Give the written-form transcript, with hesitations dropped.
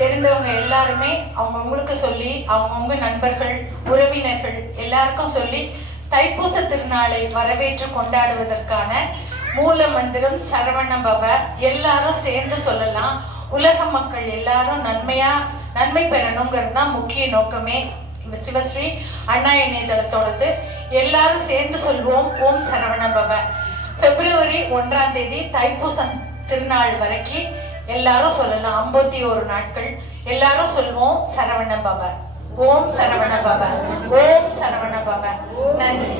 தெரிந்தவங்க எல்லாருமே அவங்கவுங்களுக்கு சொல்லி அவங்கவுங்க நண்பர்கள் உறவினர்கள் எல்லாருக்கும் சொல்லி தைப்பூச திருநாளை வரவேற்று கொண்டாடுவதற்கான மூல மந்திரம் சரவண பவ. எல்லாரும் சேர்ந்து சொல்லலாம். உலக மக்கள் எல்லாரும் நன்மை பெறணுங்கிறது தான் முக்கிய நோக்கமே சிவஸ்ரீ அண்ணா இணையதளத்தோடது. எல்லாரும் சேர்ந்து சொல்வோம் ஓம் சரவண பவ. பிப்ரவரி 1ஆம் தேதி தைப்பூசம் திருநாள் வரைக்கும் எல்லாரும் சொல்லலாம். 51 நாட்கள் எல்லாரும் சொல்வோம் சரவண பவ. ஓம் சரவண பவ, ஓம் சரவண பவ. நன்றி.